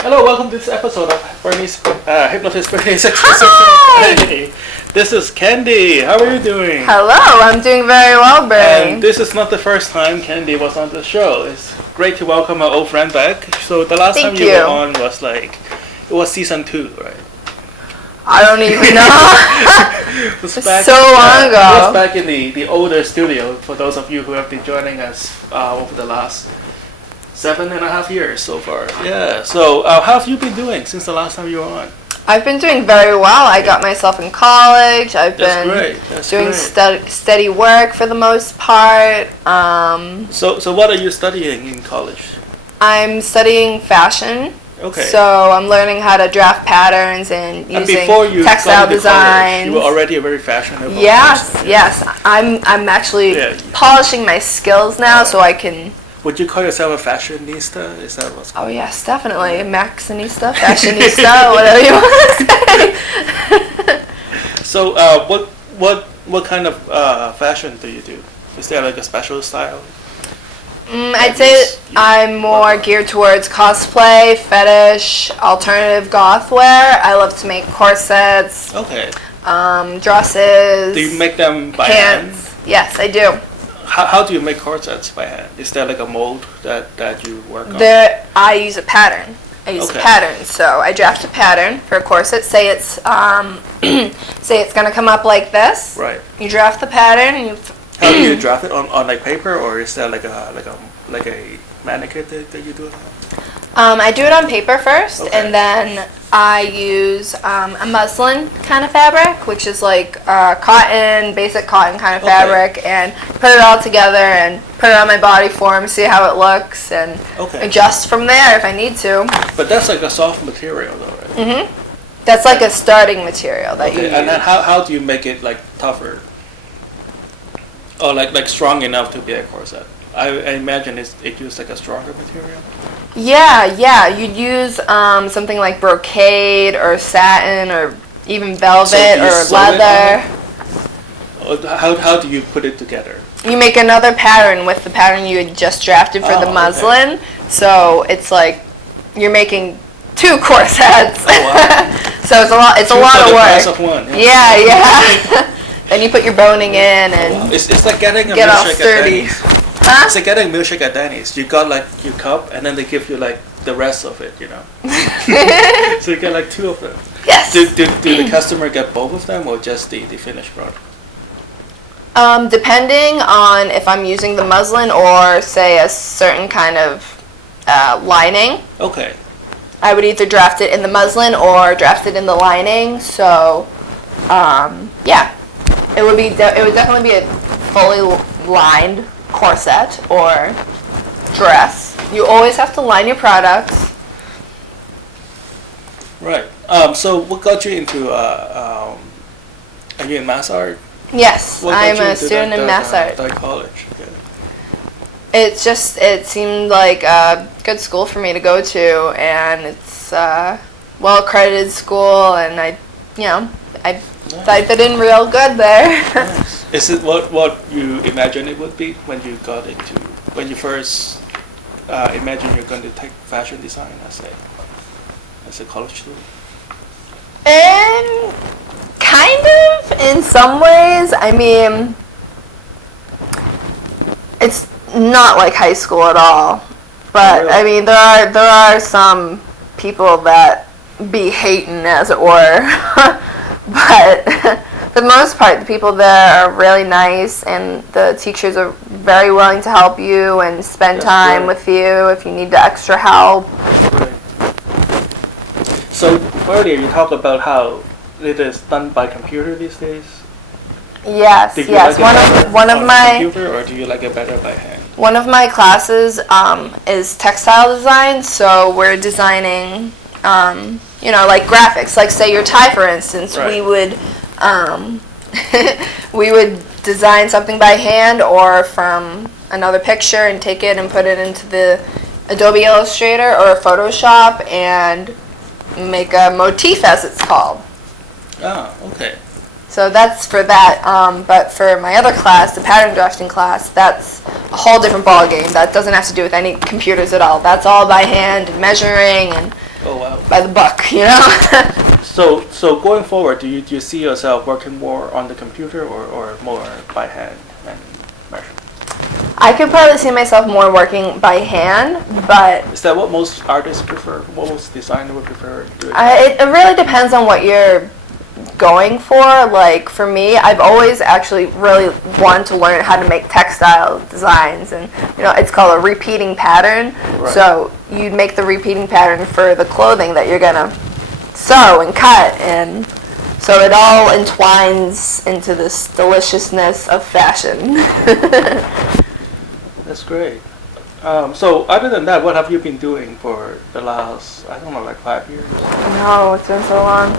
Hello, welcome to this episode of Bernie's Hypnotist Bernie's Exposition. Hey, this is Kandi. How are you doing? Hello, I'm doing very well, Bernie. And this is not the first time Kandi was on the show. It's great to welcome our old friend back. So the last time you were on was it was season 2, right? I don't even know. It was back, so long ago. It was back in the older studio, for those of you who have been joining us over the last 7.5 years so far. Yeah. So how have you been doing since the last time you were on? I've been doing very well. I got myself in college. I've been doing steady work for the most part. So what are you studying in college? I'm studying fashion. Okay. So I'm learning how to draft patterns and using before you textile design. You were already a very fashionable person. Yes. I'm actually polishing my skills now, so I can. Would you call yourself a fashionista? Is that what's called? Oh yes, definitely. Maxinista, fashionista, whatever you want to say. So what kind of fashion do you do? Is there like a special style? I'd say I'm more geared towards cosplay, fetish, alternative goth wear. I love to make corsets. Okay. Dresses. Do you make them by pants? hand? Yes, I do. How do you make corsets by hand? Is there like a mold that you work on? I use a pattern. A pattern. So I draft a pattern for a corset. Say it's gonna come up like this. Right. You draft the pattern and you. How do you draft it on like paper, or is there like a mannequin that you do it on? I do it on paper first, and then I use a muslin kind of fabric, which is like basic cotton kind of fabric, and put it all together and put it on my body form, see how it looks, and adjust from there if I need to. But that's like a soft material, though, right? Mm-hmm. That's like a starting material that you use. And then how do you make it like tougher? Or like strong enough to be a corset? I imagine it used like a stronger material. Yeah. You'd use something like brocade or satin or even velvet or leather. How do you put it together? You make another pattern with the pattern you had just drafted for the muslin. Okay. So it's like you're making 2 corsets. Oh, wow. So it's a lot of work. Price of one. Yeah. Then you put your boning in and it's like getting a get all milkshake sturdy. at Denny's. Huh? It's like getting a milkshake at Denny's. You got like your cup and then they give you like the rest of it, you know. So you get like 2 of them. Yes. Do the customer get both of them or just the finished product? Depending on if I'm using the muslin or say a certain kind of lining. Okay. I would either draft it in the muslin or draft it in the lining. So, yeah. It would definitely be a fully lined corset or dress. You always have to line your products. Right. So what got you into are you in mass art? Yes, I'm a student in mass art. At college. It seemed like a good school for me to go to, and it's a well accredited school, and I fit in real good there. Nice. Is it what you imagine it would be when you first imagine you're going to take fashion design as a college student? Kind of in some ways. I mean, it's not like high school at all. But really? I mean, there are some people that be hating, as it were. But for the most part, the people there are really nice, and the teachers are very willing to help you and spend time with you if you need the extra help. Right. So earlier you talked about how it is done by computer these days. Yes. Like one of my computer, or do you like it better by hand? One of my classes is textile design, so we're designing. Like graphics, like say your tie, for instance, we would design something by hand or from another picture and take it and put it into the Adobe Illustrator or Photoshop and make a motif, as it's called. Oh, okay. So that's for that. But for my other class, the pattern drafting class, that's a whole different ball game. That doesn't have to do with any computers at all. That's all by hand and measuring and wow. by the book, you know. So going forward, do you see yourself working more on the computer or more by hand and measure? I could probably see myself more working by hand, but Is that what most artists prefer? What most designers would prefer doing? it really depends on what you're going for. Like for me, I've always actually really wanted to learn how to make textile designs, and it's called a repeating pattern. Right. So you'd make the repeating pattern for the clothing that you're gonna sew and cut, and so it all entwines into this deliciousness of fashion. That's great. So other than that, what have you been doing for the last, I don't know, like 5 years? No, it's been so long.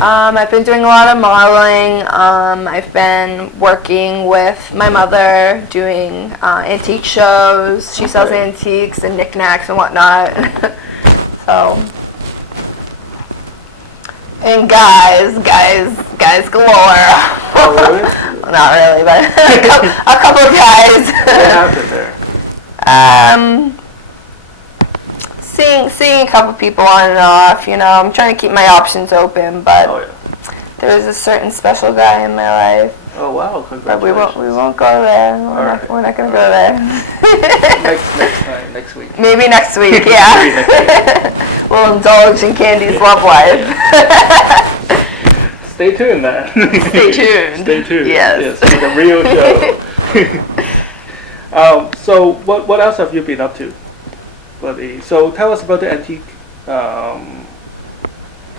I've been doing a lot of modeling. I've been working with my mother doing antique shows. She sells antiques and knickknacks and whatnot. So, and guys galore. Oh, really? Well, not really, but a couple of guys. What happened there? Seeing a couple people on and off, I'm trying to keep my options open, but Oh, yeah. there's a certain special guy in my life. Oh, wow, But congratulations. we won't go there. We're not gonna go there. next time, next week. Maybe next week, yeah. Maybe next We'll indulge in Kandi's love life. Stay tuned then. Stay tuned. Stay tuned. Yes. For the real show. So what else have you been up to, buddy? So tell us about the antique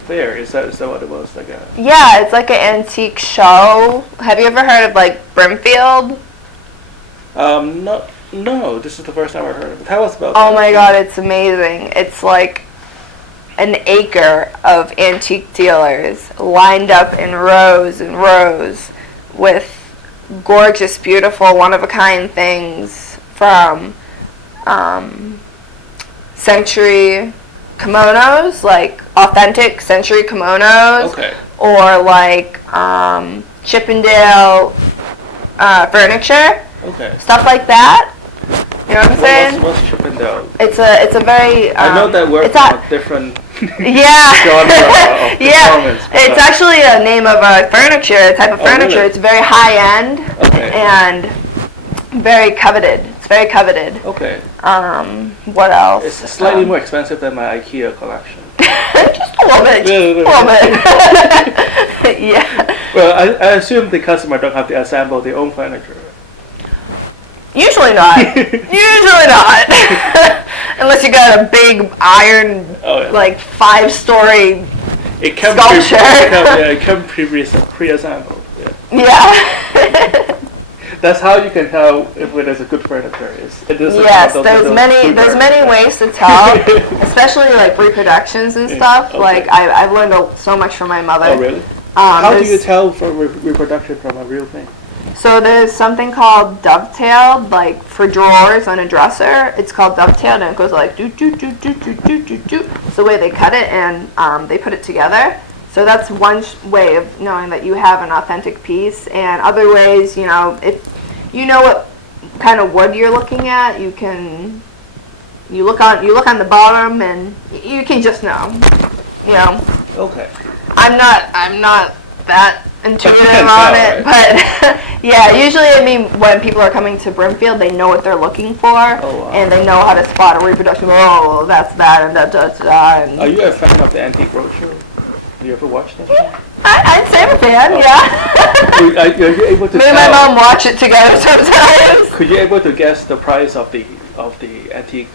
fair. Is that what it was? Like a Yeah, it's like an antique show. Have you ever heard of like Brimfield? No. This is the first time I've heard of it. Tell us about. Oh that. my God, it's amazing. It's like an acre of antique dealers lined up in rows and rows with gorgeous, beautiful, one-of-a-kind things from century kimonos, like authentic century kimonos, Okay. or like Chippendale furniture, Okay. stuff like that. You know what I'm saying? What's Chippendale? It's a very I know that word it's from a a different yeah genre of yeah. performance. But, It's actually a name of a furniture, a type of Oh, furniture. really? It's very high end Okay. and very coveted. It's very coveted. Okay. What else? It's slightly more expensive than my IKEA collection. Just a little bit. Yeah, Just a little bit. Yeah. Well, I assume the customer don't have to assemble their own furniture. Usually not. Usually not. Unless you got a big iron, Oh, yeah. like 5-story It can sculpture. it can pre-assembled. Yeah. Yeah. That's how you can tell if it is a good furniture. It is. Yes, there's many ways to tell, especially like reproductions and stuff. Okay. Like I've learned so much from my mother. Oh, really? How do you tell from reproduction from a real thing? So there's something called dovetailed, like for drawers on a dresser. It's called dovetailed, and it goes like do do do do do do do do. It's the way they cut it, and they put it together. So that's one way of knowing that you have an authentic piece. And other ways, if you know what kind of wood you're looking at, you look on the bottom, and you can just know. Okay. I'm not that intuitive on Right. it, but yeah, usually when people are coming to Brimfield, they know what they're looking for, Oh, wow. and they know how to spot a reproduction. Oh, that's that, and da. And Are you a fan of the Antique Roadshow? Have you ever watched that? I'd say I'm a fan, Oh. yeah. Are you able to Me and my mom watch it together sometimes. Could you able to guess the price of the antique?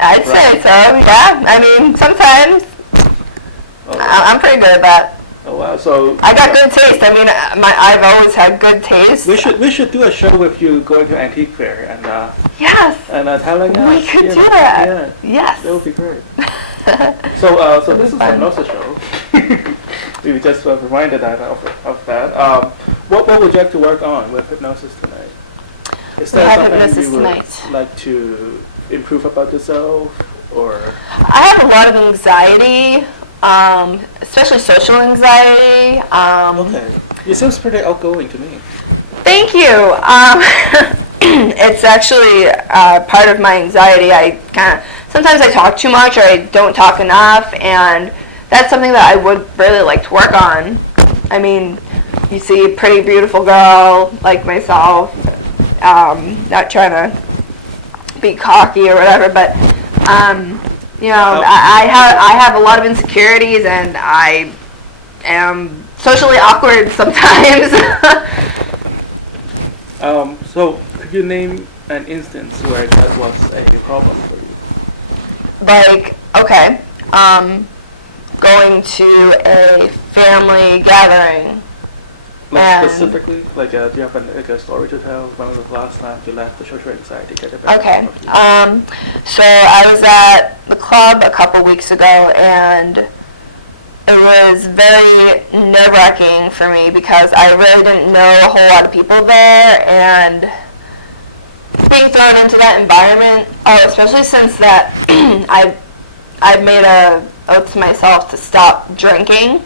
I'd say so, yeah. I mean, sometimes Oh, I'm pretty good at that. Oh wow! So I got good taste. I mean, I've always had good taste. we should do a show with you going to antique fair and Yes. telling us. We could do that. Yeah, Yes. that would be great. So this is a fun. hypnosis show. We just reminded that of that. What would you like to work on with hypnosis tonight? Is We there have something hypnosis you would tonight. like to improve about yourself, or? I have a lot of anxiety, especially social anxiety. Okay, you seems pretty outgoing to me. Thank you. it's actually part of my anxiety. Sometimes I talk too much or I don't talk enough, and that's something that I would really like to work on. I mean, you see a pretty beautiful girl like myself, not trying to be cocky or whatever, but I have a lot of insecurities, and I am socially awkward sometimes. So could you name an instance where that was a problem for you? Like, okay, going to a family gathering. Like specifically, like, do you have a story to tell? When was the last time you left the social anxiety? Okay. So I was at the club a couple weeks ago, and it was very nerve-wracking for me because I really didn't know a whole lot of people there, and being thrown into that environment, especially since that I've made a oath to myself to stop drinking.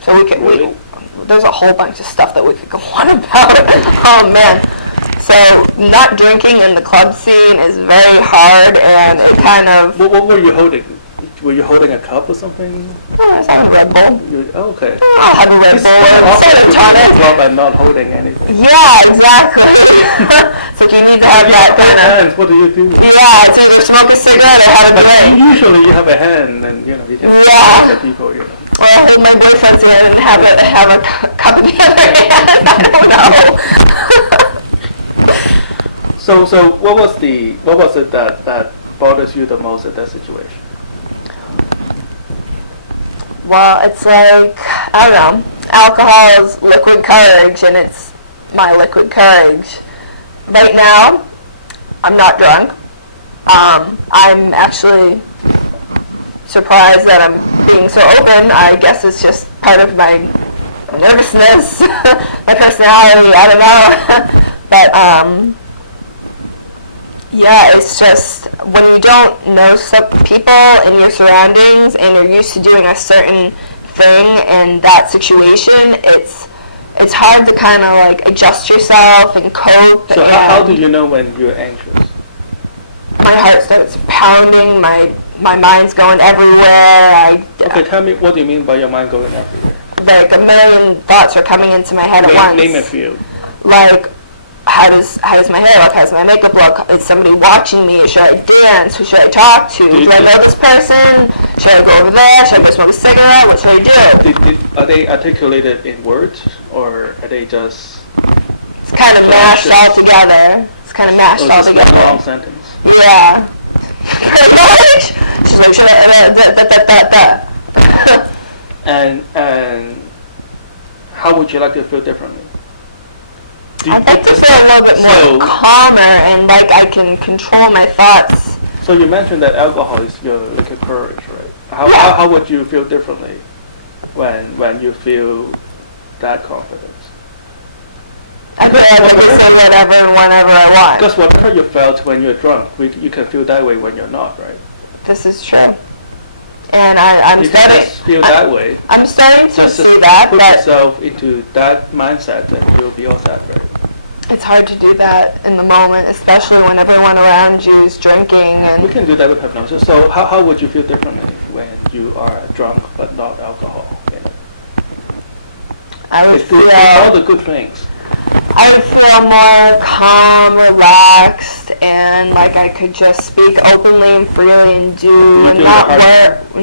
So there's a whole bunch of stuff that we could go on about. Oh man. So not drinking in the club scene is very hard, and it kind of... What were you holding? Were you holding a cup or something? Oh, I was having a Red Bull. Okay. I'll have a Red Bull. Soda tonic. Club and not holding anything. Yeah, exactly. So you need to have that kind of... Hands, what do you do? Yeah, it's either smoke a cigarette or have a drink. Usually you have a hand, and you can yeah. talk to people, Or I'll hold my boyfriend's hand and have a cup in the other hand. I don't know. So what was it that bothers you the most in that situation? Well, it's like, I don't know, alcohol is liquid courage, and it's my liquid courage. Right now, I'm not drunk. I'm actually surprised that I'm being so open. I guess it's just part of my nervousness, my personality, I don't know. But, yeah, it's just when you don't know some people in your surroundings and you're used to doing a certain thing in that situation, it's hard to kind of like adjust yourself and cope. So how do you know when you're anxious? My heart starts pounding, my mind's going everywhere. Okay, tell me, what do you mean by your mind going everywhere? Like a million thoughts are coming into my head at once. Name a few. Like, how does my hair look? How does my makeup look? Is somebody watching me? Should I dance? Who should I talk to? Do I know this person? Should I go over there? Should I go smoke a cigarette? What should I do? Are they articulated in words, or are they just... It's kind of mashed all together. It's kind of mashed all together. It's one long sentence. Yeah. Pretty much. She's like, should I... And how would you like to feel differently? I'd like to feel a little bit more calmer and like I can control my thoughts. So you mentioned that alcohol is your liquid courage, right? How would you feel differently when you feel that confidence? I feel like I can say whatever and whenever I want. Because whatever you felt when you're drunk, you can feel that way when you're not, right? This is true. And I'm starting to feel that way. I'm starting to see that. Put yourself into that mindset, and you'll be all set, right? It's hard to do that in the moment, especially when everyone around you is drinking. And we can do that with hypnosis. So how would you feel differently when you are drunk but not alcohol? I would feel all the good things. I would feel more calm, relaxed, and like I could just speak openly and freely and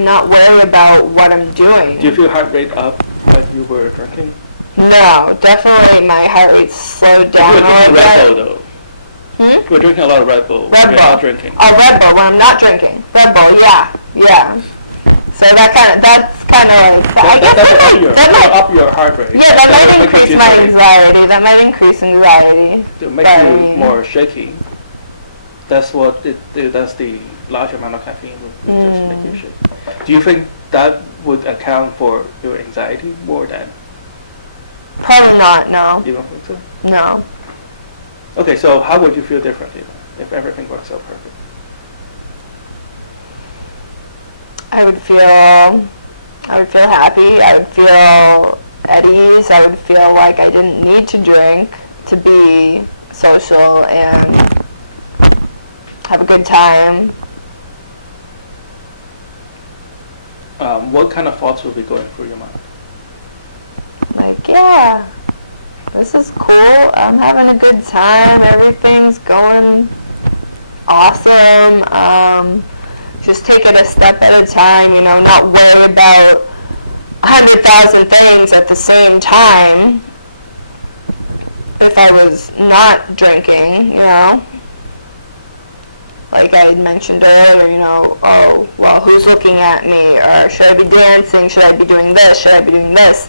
not worry about what I'm doing. Do you feel heart rate up when you were drinking? No, definitely my heart rate slowed down. You were drinking Red Bull though. You were drinking a lot of Red Bull. Red Bull. Not drinking. Oh, Red Bull when I'm not drinking. Red Bull, yeah. So that's kind of like that might up your heart rate. Yeah, that might increase my anxiety. That might increase anxiety. To make you more shaky. That's what that's the large amount of caffeine will just make you shaky. Do you think that would account for your anxiety more than? Probably not. No. You don't think so? No. Okay, so how would you feel differently if everything works out perfect? I would feel happy. I would feel at ease. I would feel like I didn't need to drink to be social and have a good time. What kind of thoughts will be going through your mind? Like, yeah, this is cool. I'm having a good time. Everything's going awesome. Just take it a step at a time, you know, not worry about 100,000 things at the same time. If I was not drinking, you know, like I had mentioned earlier, you know, oh, well, who's looking at me? Or should I be dancing? Should I be doing this? Should I be doing this?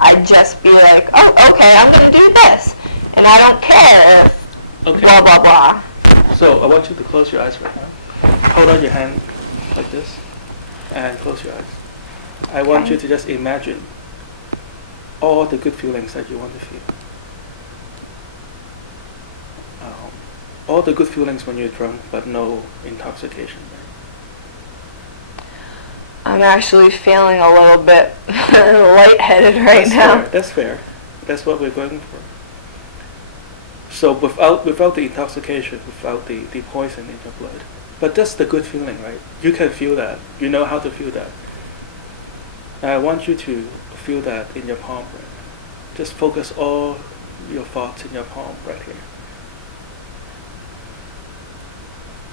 I'd just be like, oh, okay, I'm going to do this. And I don't care if blah, blah, blah. So I want you to close your eyes right now. Hold out your hand like this and close your eyes. I want you to just imagine all the good feelings that you want to feel. All the good feelings when you're drunk, but no intoxication. I'm actually feeling a little bit lightheaded now. That's fair. That's what we're going for. So without the intoxication, without the poison in your blood. But that's the good feeling, right? You can feel that. You know how to feel that. And I want you to feel that in your palm right now. Just focus all your thoughts in your palm right here.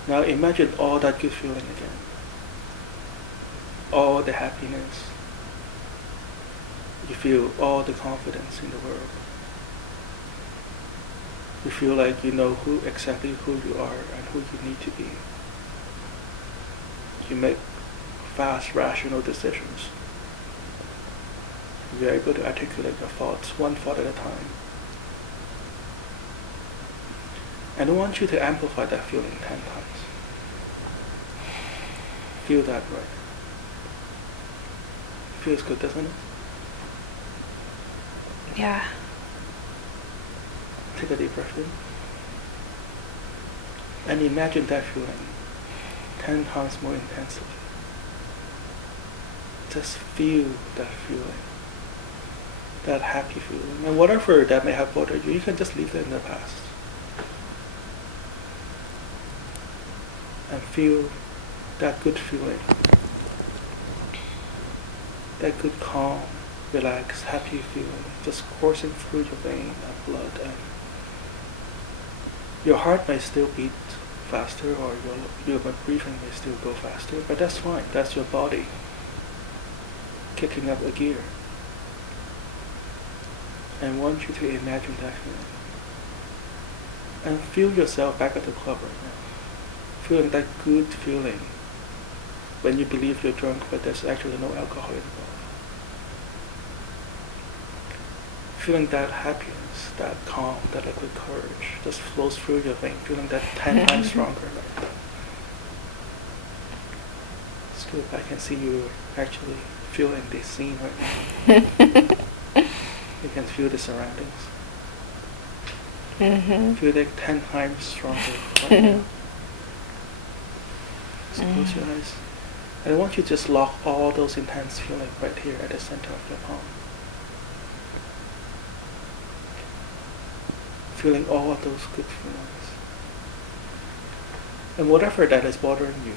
Now imagine all that good feeling again. All the happiness. You feel all the confidence in the world. You feel like you know exactly who you are and who you need to be. You make fast, rational decisions. You're able to articulate your thoughts one thought at a time. And I want you to amplify that feeling 10 times. Feel that right. Feels good, doesn't it? Yeah. Take a deep breath in. And imagine that feeling 10 times more intensely. Just feel that feeling. That happy feeling. And whatever that may have bothered you, you can just leave it in the past. And feel that good feeling. That good calm, relaxed, happy feeling just coursing through your vein and blood, and your heart may still beat faster or your breathing may still go faster, but that's fine. That's your body kicking up a gear. And I want you to imagine that feeling. And feel yourself back at the club right now. Feeling that good feeling when you believe you're drunk, but there's actually no alcohol involved. Feeling that happiness, that calm, that liquid courage just flows through your vein, feeling that 10 times stronger right now. It's good. I can see you actually feeling this scene right now. You can feel the surroundings. Feel it 10 times stronger right now. So close your eyes. And I want you to just lock all those intense feelings right here at the center of your palm. Feeling all of those good feelings. And whatever that is bothering you,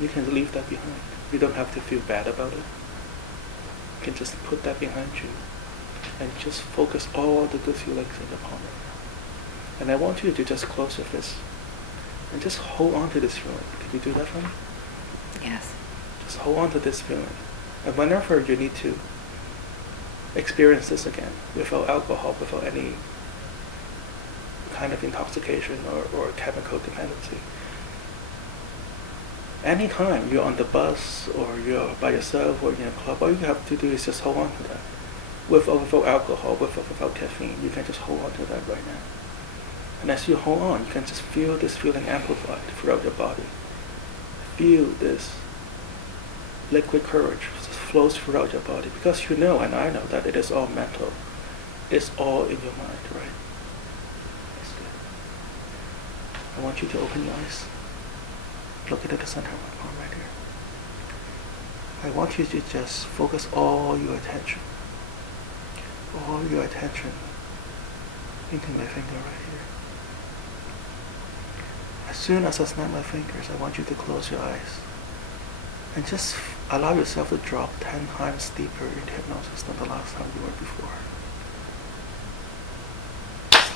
you can leave that behind. You don't have to feel bad about it. You can just put that behind you and just focus all the good feelings in your palm right now. And I want you to just close your fist and just hold on to this feeling. Can you do that for me? Yes. Just hold on to this feeling. And whenever you need to experience this again, without alcohol, without any kind of intoxication or chemical dependency, anytime you're on the bus or you're by yourself or in a club, all you have to do is just hold on to that. With or without alcohol, with or without caffeine, you can just hold on to that right now. And as you hold on, you can just feel this feeling amplified throughout your body. Feel this liquid courage just flows throughout your body, because you know, and I know, that it is all mental. It's all in your mind, right? That's good. I want you to open your eyes. Look at the center of my palm right here. I want you to just focus all your attention into my finger right here. As soon as I snap my fingers, I want you to close your eyes and just allow yourself to drop 10 times deeper into hypnosis than the last time you were before.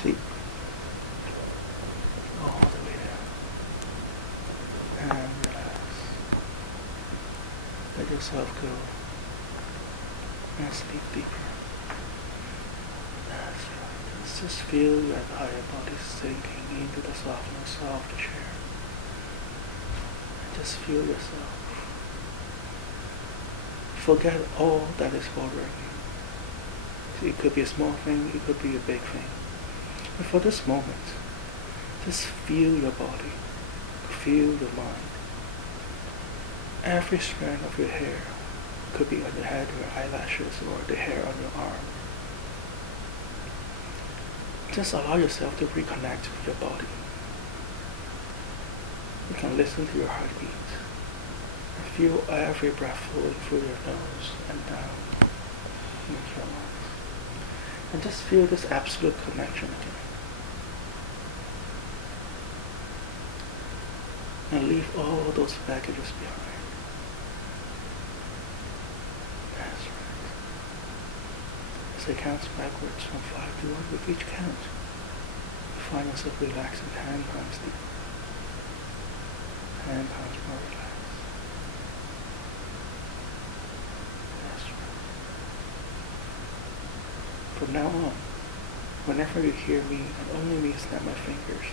Sleep. All the way down. And relax. Let yourself go. And sleep deeper. That's right. Just feel your entire body sinking into the softness of the chair. And just feel yourself. Forget all that is bothering you. It could be a small thing, it could be a big thing. But for this moment, just feel your body, feel your mind. Every strand of your hair could be on your head, your eyelashes, or the hair on your arm. Just allow yourself to reconnect with your body. You can listen to your heartbeat. And feel every breath flowing through your nose and down into your lungs. And just feel this absolute connection again. And leave all those baggages behind. That's right. As I count backwards from 5 to 1, with each count, you find yourself relaxing 10 times deeper. 10 times more relaxed. That's right. From now on, whenever you hear me and only me snap my fingers,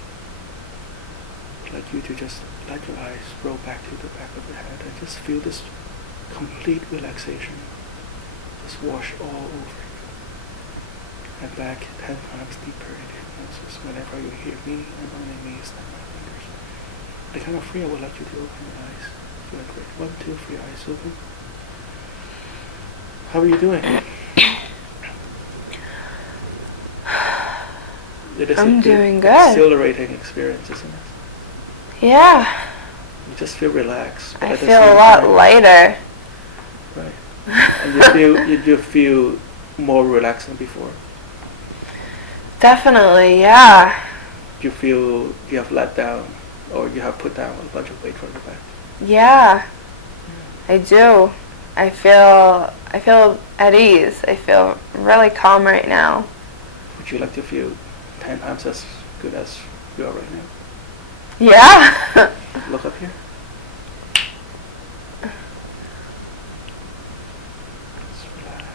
I'd like you to just let your eyes roll back to the back of your head and just feel this complete relaxation just wash all over you. And back 10 times deeper into hypnosis whenever you hear me and only me snap my fingers. At the count of 3, I would like you to open your eyes. Doing great. 1, 2, 3, eyes open. How are you doing? I'm doing good. Exhilarating experience, isn't it? Yeah. You just feel relaxed. I feel a lot lighter. Right. And you do feel more relaxed than before. Definitely, yeah. You feel you have let down, or you have put down a bunch of weight from your back. Yeah. I do. I feel at ease. I feel really calm right now. Would you like to feel 10 times as good as you are right now? Yeah. Look up here. Just relax.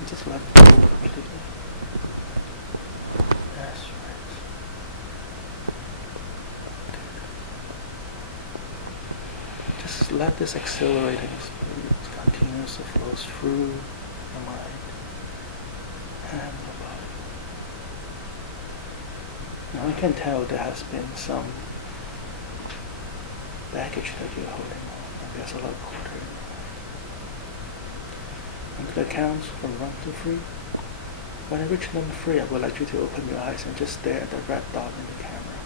And just let go completely. That's right. Good. Just let this exhilarating experience continuously flow through your mind and your body. Now I can tell there has been some baggage that you're holding on, and there's a lot of clutter in your mind. Until I count from 1 to 3. When I reach number 3, I would like you to open your eyes and just stare at the red dot in the camera.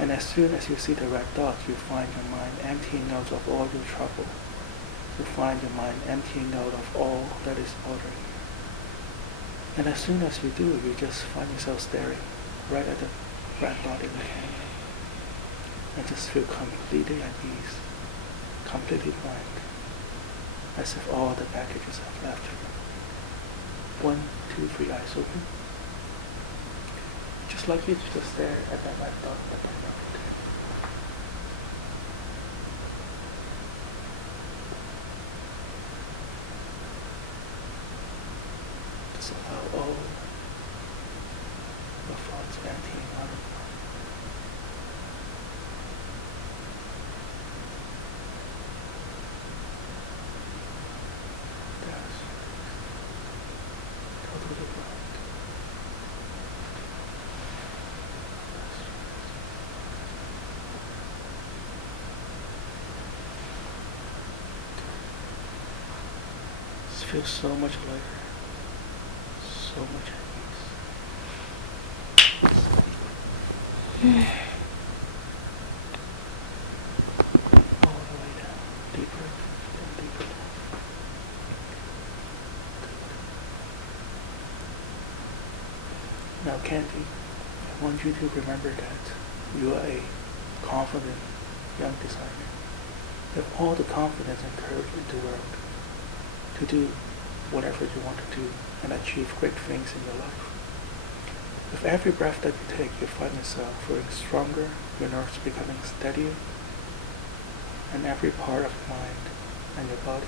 And as soon as you see the red dot, you find your mind emptying out of all your trouble. You find your mind emptying out of all that is bothering you. And as soon as you do, you just find yourself staring right at the red dot in the camera. And just feel completely at ease, completely blank, as if all the packages have left you. 1, 2, 3, eyes open. Just like you to just stare at that red dot at the camera. Just allow all your thoughts emptying out of your mind. That's totally blank. This feels so much lighter, so much at ease. All the way down, deeper and deeper down. Now, Kandi, I want you to remember that you are a confident young designer. You have all the confidence and courage in the world to do whatever you want to do and achieve great things in your life. With every breath that you take, you find yourself growing stronger, your nerves becoming steadier, and every part of your mind and your body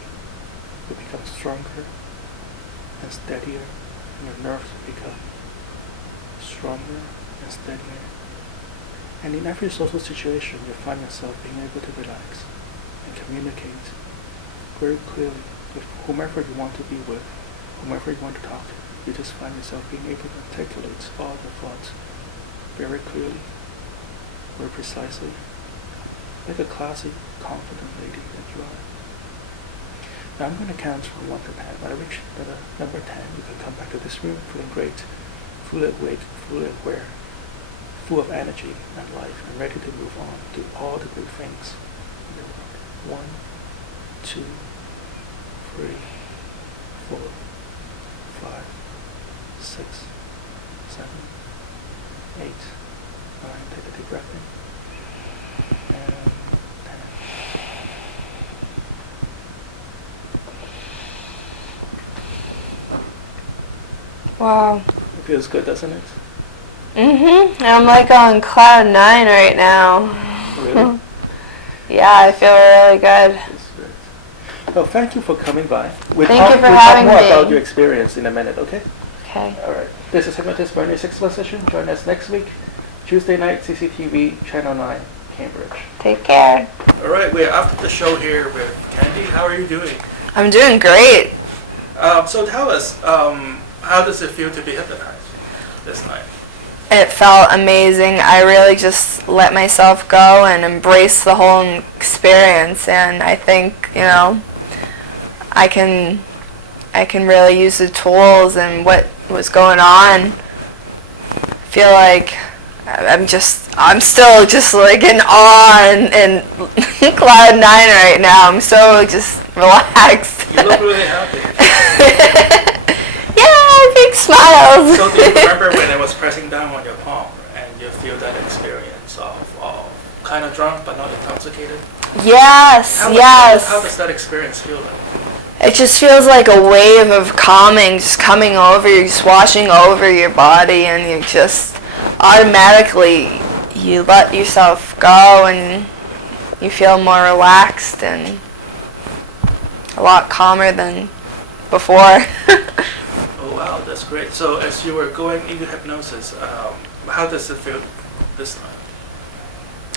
will become stronger and steadier, and your nerves will become stronger and steadier. And in every social situation, you find yourself being able to relax and communicate very clearly with whomever you want to be with, whomever you want to talk to. You just find yourself being able to articulate all your thoughts very clearly, very precisely, like a classy, confident lady that you are. Now I'm going to count from 1 to 10. When I reach number 10, you can come back to this room feeling great, fully awake, fully aware, full of energy and life, and ready to move on to all the great things in the world. 1, 2, 3, 4, 5, 6, 7, 8, 9. Take a deep breath in. And 10. Wow. It feels good, doesn't it? I'm like on cloud 9 right now. Really? Yeah, I feel really good. That's great. Well, thank you for coming by. Thank you for having We'll talk more me. about your experience in a minute, okay? Okay. All right. This is Hypnotist for your Exposition. Join us next week, Tuesday night, CCTV, Channel 9, Cambridge. Take care. All right, we're after the show here with Kandi. How are you doing? I'm doing great. So tell us, how does it feel to be hypnotized this night? It felt amazing. I really just let myself go and embrace the whole experience, and I think, you know, I can really use the tools and what was going on. I feel like I'm still just like in awe and cloud 9 right now. I'm so just relaxed. You look really happy. Yeah, big smiles. So do you remember when I was pressing down on your palm and you feel that experience of kind of drunk but not intoxicated? Yes, How does that experience feel like? It just feels like a wave of calming just coming over you, just washing over your body, and you just automatically, you let yourself go and you feel more relaxed and a lot calmer than before. Oh wow, that's great. So as you were going into hypnosis, how does it feel this time?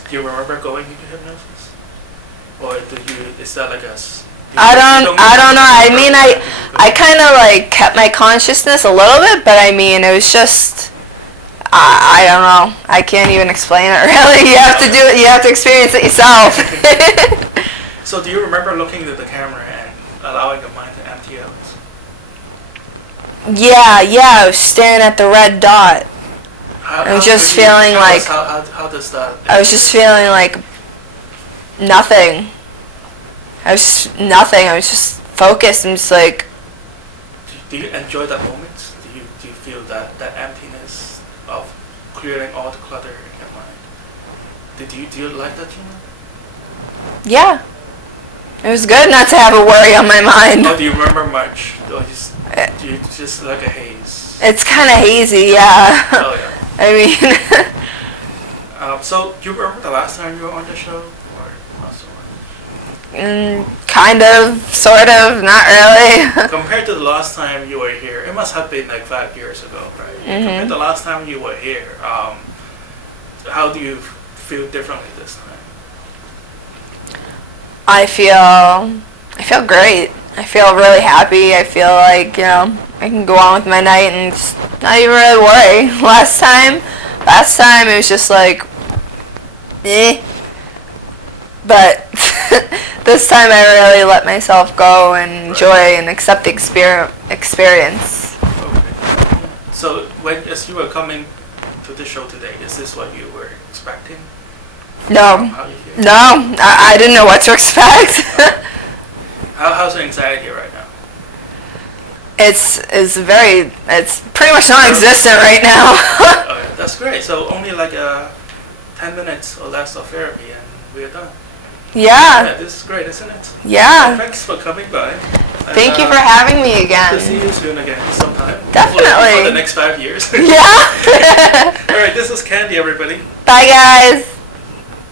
Do you remember going into hypnosis? Or is that like I don't know. I mean, I kind of like kept my consciousness a little bit, but I mean, it was just, I don't know. I can't even explain it really. You have to do it. You have to experience it yourself. So do you remember looking at the camera and allowing your mind to empty out? Yeah. I was staring at the red dot. I was just feeling like. How does that? I was just feeling like nothing. I was just focused and just like. Do you enjoy that moment? Do you feel that emptiness of clearing all the clutter in your mind? Do you like that feeling? Yeah. It was good not to have a worry on my mind. Oh, do you remember much? Or do you just like a haze? It's kind of hazy, yeah. Oh yeah. I mean. So do you remember the last time you were on the show, or not so much? Kind of, sort of, not really. Compared to the last time you were here, it must have been like 5 years ago, right? Compared to the last time you were here, how do you feel differently this time? I feel great. I feel really happy. I feel like, you know, I can go on with my night and just not even really worry. Last time it was just like, But this time I really let myself go and enjoy and accept the experience. Okay. So as you were coming to the show today, is this what you were expecting? No. I didn't know what to expect. How's the anxiety right now? it's pretty much non-existent right now. Okay, that's great. So only like 10 minutes or less of therapy and we're done. Yeah. This is great, isn't it? Yeah. Thanks for coming by. Thank you for having me again. To see you soon again sometime. Definitely. For the next 5 years. Yeah. All right, this is Kandi, everybody. Bye, guys.